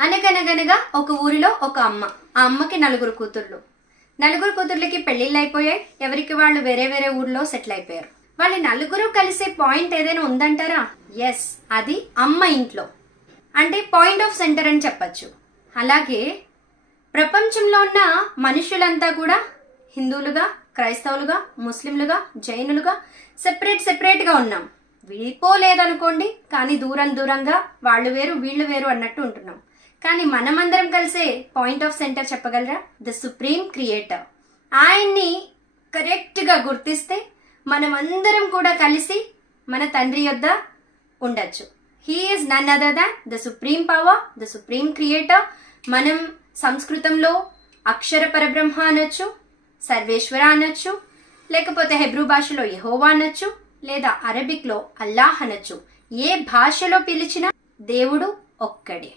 అనగనగనగా ఒక ఊరిలో ఒక అమ్మ. ఆ అమ్మకి నలుగురు కూతుర్లు. నలుగురు కూతుర్లకి పెళ్ళిళ్ళు అయిపోయాయి ఎవరికి వాళ్ళు వేరే వేరే ఊర్లో సెటిల్ అయిపోయారు వాళ్ళ నలుగురు కలిసే పాయింట్ ఏదైనా ఉందంటారా? ఎస్ అది అమ్మ ఇంట్లో. అంటే పాయింట్ ఆఫ్ సెంటర్ అని చెప్పచ్చు. అలాగే ప్రపంచంలో ఉన్న మనుషులంతా కూడా హిందువులుగా క్రైస్తవులుగా ముస్లింలుగా జైనులుగా సెపరేట్ సెపరేట్గా ఉన్నాం. విడిపోలేదనుకోండి కానీ దూరం దూరంగా వాళ్ళు వేరు వీళ్ళు వేరు అన్నట్టు ఉంటున్నాం. కానీ మనమందరం కలిసే పాయింట్ ఆఫ్ సెంటర్ చెప్పగలరా? ద సుప్రీం క్రియేటర్ ఆయన్ని కరెక్ట్గా గుర్తిస్తే మనమందరం కూడా కలిసి మన తండ్రి యొద్ద ఉండొచ్చు. He is none other than the supreme power the supreme creator మనం సంస్కృతంలో అక్షర పరబ్రహ్మ అనొచ్చు సర్వేశ్వర అనొచ్చు లేకపోతే హెబ్రూ భాషలో యహోవా అనొచ్చు లేదా అరబిక్లో అల్లాహ్ అనొచ్చు. ఏ భాషలో పిలిచినా దేవుడు ఒక్కడే.